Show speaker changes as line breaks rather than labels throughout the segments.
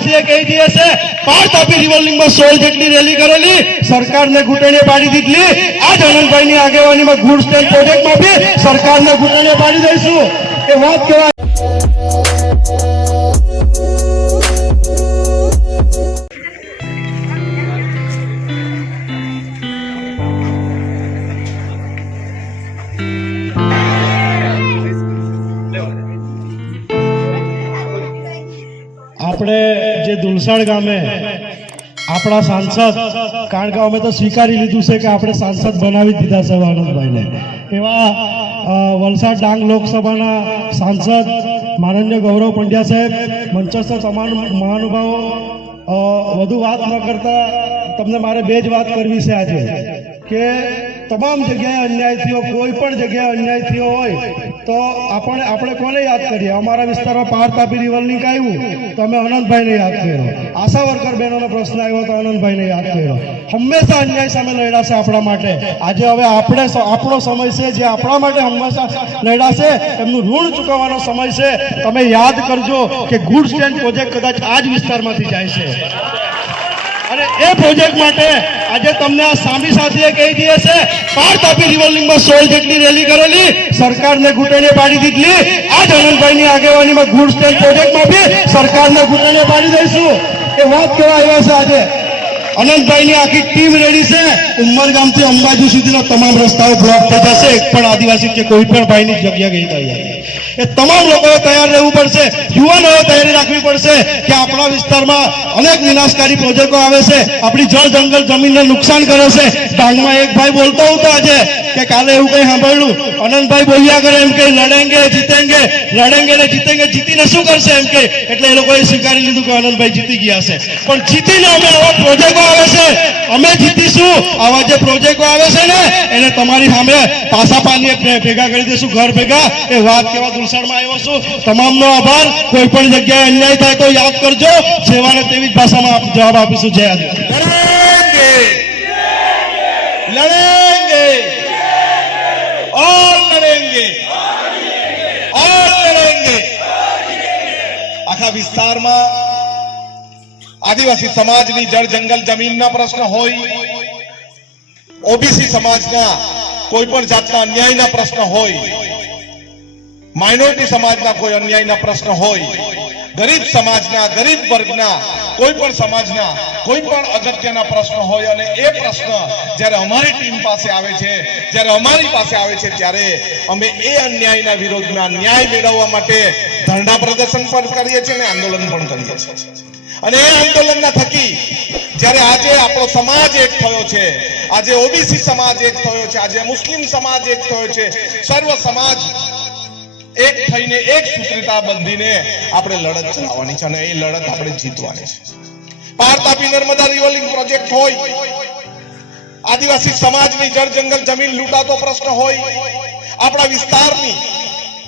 સાથીએ કહી છે પાંચ તાપી રિવોલ્વિંગમાં સોળ જેટલી રેલી કરેલી, સરકારને ઘૂંટણીએ પાડી દીધલી. આજ આનંદભાઈની આગેવાનીમાં ગુડ સ્ટેન્ડ પ્રોજેક્ટમાં બી સરકારને ઘૂંટણીએ પાડી દઈશું. એ વાત કહેવાય. આપણે જે દુલસાડ ગામે આપણા સાંસદ, કારણ કે અમે તો સ્વીકારી લીધું છે કે આપણે સાંસદ બનાવી દીધા છે આનંદભાઈને એવા વલસાડ ડાંગ લોકસભાના સાંસદ માનન્ય ગૌરવ પંડ્યા સાહેબ, મંચસ્થ તમામ મહાનુભાવો વધુ વાત ન કરતા તમને મારે બે જ વાત કરવી છે આજે, કે તમામ જગ્યાએ અન્યાય થયો, કોઈ પણ જગ્યાએ અન્યાય થયો હોય, તો આપણે આપણે કોને યાદ કરીએ? અમારા વિસ્તારમાં પાર તાપી રિવલની આવ્યું તો અમે અનંતભાઈને યાદ કર્યો. આશા વર્કર બહેનોનો પ્રશ્ન આવ્યો તો અનંતભાઈને યાદ કર્યો. હંમેશા અન્યાય સામે લડાશે આપણા માટે. આજે હવે આપણે આપણો સમય છે જે આપણા માટે હંમેશા લડાશે એમનું ઋણ ચૂકવવાનો સમય છે. તમે યાદ કરજો કે ગુડ સ્ટેન્ડ પ્રોજેક્ટ કદાચ આ જ વિસ્તારમાંથી જાય છે. અને એ પ્રોજેક્ટ માટે આજે તમને આ સામી સાથીએ કહી દઈએ છે પાર તાપી રિવોલ્વિંગમાં સોળ જેટલી રેલી કરેલી, સરકારને ઘૂંટણે પાડી દીધલી. આજ આનંદભાઈની આગેવાનીમાં ગુડ સ્ટેન્ડ પ્રોજેક્ટમાં બી સરકારને ઘૂંટણે પાડી દઈશું. એ વાત કેવા આવ્યા છે આજે? અનંતભાઈની આખી ટીમ રેડી છે. ઉમરગામથી અંબાજી સુધીના તમામ રસ્તાઓ બ્લોક થઈ જશે. એક પણ આદિવાસી કે કોઈ પણ ભાઈની જગ્યા ગઈ નહીં. એ તમામ લોકોએ તૈયાર રહેવું પડશે. યુવાનોએ તૈયારી રાખવી પડશે કે આપણા વિસ્તારમાં અનેક વિનાશકારી પ્રોજેક્ટો આવે છે. આપણી જળ જંગલ જમીનને નુકસાન કરે છે. ડાંગમાં એક ભાઈ બોલતો હતો આજે કે કાલે એવું કઈ સાંભળ્યું? અનંતભાઈ બોલ્યા કરે એમ કે, લડેંગે, જીતેંગે, લડેંગે ને જીતેંગે, જીતીને શું કરશે? એમ કે, એટલે એ લોકોએ સ્વીકારી લીધું કે અનંતભાઈ જીતી ગયા છે. પણ જીતીને અમે આવા પ્રોજેક્ટો આવે છે. અમે જીતીશું. આવા જે પ્રોજેક્ટો આવે છે ને, એને તમારી સામે પાસા પાની ભેગા કરી દઈશું, ઘર ભેગા. એ વાત કેવા દુલસાડમાં આવ્યો છું. તમામનો આભાર. કોઈ પણ જગ્યાએ અન્યાય થાય તો યાદ કરજો. સેવાને તેવી જ ભાષામાં જવાબ આપીશું. જય આદિવાસી.
વિસ્તારમાં આદિવાસી સમાજની જળ જંગલ જમીનના પ્રશ્ન હોય, ઓબીસી સમાજના કોઈ પણ જાતના અન્યાયના પ્રશ્ન હોય, માઇનોરિટી સમાજના કોઈ અન્યાયના પ્રશ્ન હોય, ગરીબ સમાજના, ગરીબ વર્ગના કોઈ પણ સમાજના, કોઈ પણ અગત્યના પ્રશ્ન હોય અને એ પ્રશ્ન જ્યારે અમારી ટીમ પાસે આવે છે, જ્યારે અમારી પાસે આવે છે, ત્યારે અમે એ અન્યાયના વિરોધમાં ન્યાય મેળવવા માટે ધરણા પ્રદર્શન પણ કરીએ છીએ અને આંદોલન પણ કરીએ છીએ. અને એ આંદોલનના થકી જ્યારે આજે આપણો સમાજ એક થયો છે, આજે ઓબીસી સમાજ એક થયો છે, આજે મુસ્લિમ સમાજ એક થયો છે, સર્વ સમાજ એક થઈને એક સૂત્રતા બંધીને આપણે લડત ચલાવવાની છે અને એ લડત આપણે જીતવાની છે. પાર નર્મદા રિવોલ્વિંગ પ્રોજેક્ટ હોય, આદિવાસી સમાજની જળ જંગલ જમીન લૂંટાતો પ્રશ્ન હોય, આપણા વિસ્તારની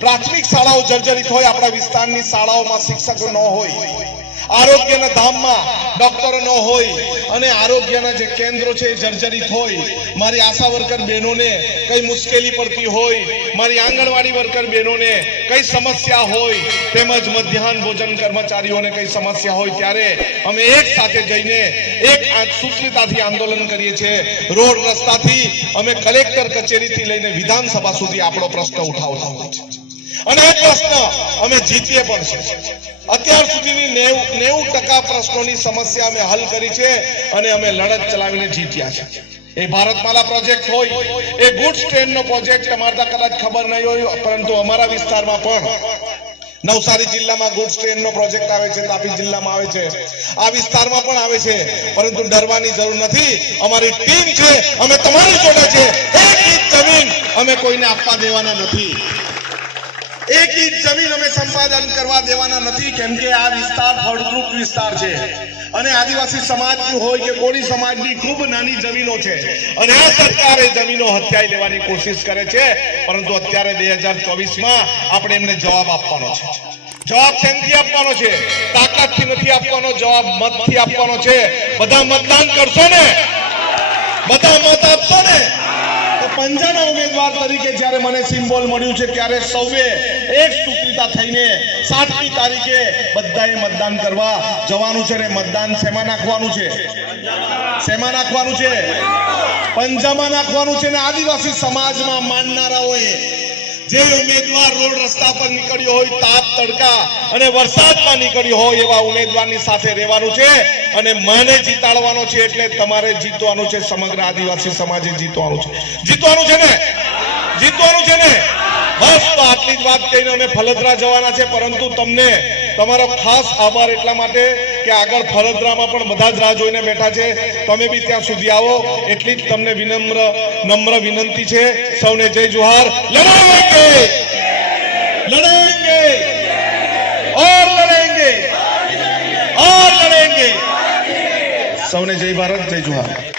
પ્રાથમિક શાળાઓ જર્જરિત હોય, આપણા વિસ્તારની શાળાઓમાં શિક્ષકો ન હોય આરોગ્યના ધામમાં ડોક્ટરો ન હોય અને આરોગ્યના જે કેન્દ્રો છે એ જર્જરિત હોય. મારી આશા વર્કર બહેનોને કઈ મુશ્કેલી પડતી હોય, મારી આંગણવાડી વર્કર બહેનોને કઈ સમસ્યા હોય, તેમજ મધ્યાહન ભોજન કર્મચારીઓને કઈ સમસ્યા હોય, ત્યારે અમે એક સાથે જઈને એક આ સુશ્રિતાથી આંદોલન કરીએ છીએ. રોડ રસ્તાથી અમે કલેક્ટર કચેરીથી લઈને વિધાનસભા સુધી આપણો પ્રશ્ન ઉઠાવતા હોય છે. અને એ પ્રશ્ન અમે જીતીએ પણ છે અત્યાર સુધીની નેવું નેવું ટકા પ્રશ્નોની સમસ્યા અમે હલ કરી છે અને અમે લડત ચલાવીને જીત્યા છે. એ ભારતમાલા પ્રોજેક્ટ હોય, એ ગુડ્સ ટ્રેનનો પ્રોજેક્ટ તમારા કદાચ ખબર નહીં હોય, પરંતુ અમારા વિસ્તારમાં પણ નવસારી જિલ્લામાં ગુડ્સ ટ્રેનનો પ્રોજેક્ટ આવે છે, તાપી જિલ્લામાં આવે છે. આ વિસ્તારમાં પણ આવે છે, પરંતુ ડરવાની જરૂર નથી. અમારી ટીમ છે, અમે તમારી જોડે છે. એક જમીન અમે કોઈને આપવા દેવાના નથી. એક ઇંચ જમીન અમે સંપાદન કરવા દેવાના નથી, કેમ કે આ વિસ્તાર ફળદ્રુપ વિસ્તાર છે. અને આદિવાસી સમાજની હોય કે કોળી સમાજની ખૂબ નાની જમીનો છે. અને સરકારે જમીનો હત્યાઈ લેવાની કોશિશ કરે છે, પરંતુ અત્યારે બે હજાર ચોવીસમાં આપણે એમને જવાબ આપવાનો છે. જવાબ શેનથી આપવાનો છે? તાકાતથી નથી આપવાનો, જવાબ મતથી આપવાનો છે. બધા મતદાન કરશો ને? બધા મત આપશો ને? પંજાના ઉમેદવાર તરીકે જ્યારે મને સિમ્બોલ મળ્યું છે, ત્યારે સૌએ એક સૂત્રિતા થઈને સાતમી તારીખે બધાએ મતદાન કરવા જવાનું છે ને મતદાન શેમાં નાખવાનું છે? શેમાં નાખવાનું છે? પંજામાં નાખવાનું છે ને આદિવાસી સમાજમાં માનનારાઓએ જે ઉમેદવાર રોડ રસ્તા પર નીકળ્યો હોય તાપ તડકા અને વરસાદમાં નીકળ્યો હોય એવા ઉમેદવારની સાથે રહેવાનું છે અને મને જીતાડવાનો છે એટલે તમારે જીતવાનું છે સમગ્ર આદિવાસી સમાજે જીતવાનું છે. જીતવાનું છે ને? જીતવાનું છે ને? બસ, તો આટલી જ વાત કહીને અમે ફલદરા જવાના છે, પરંતુ તમને તમારો ખાસ આભાર એટલા માટે કે આગળ ફરદરામાં પણ બધા જ રાહ જોઈને બેઠા છે. તમે બી ત્યાં સુધી આવો. એટલી જ તમને વિનમ્ર, નમ્ર વિનંતી છે. સૌને જય જોહાર. લડેંગે લડેંગે ઓર લડેંગે ઓર લડેંગે સૌને જય ભારત, જય જોહાર.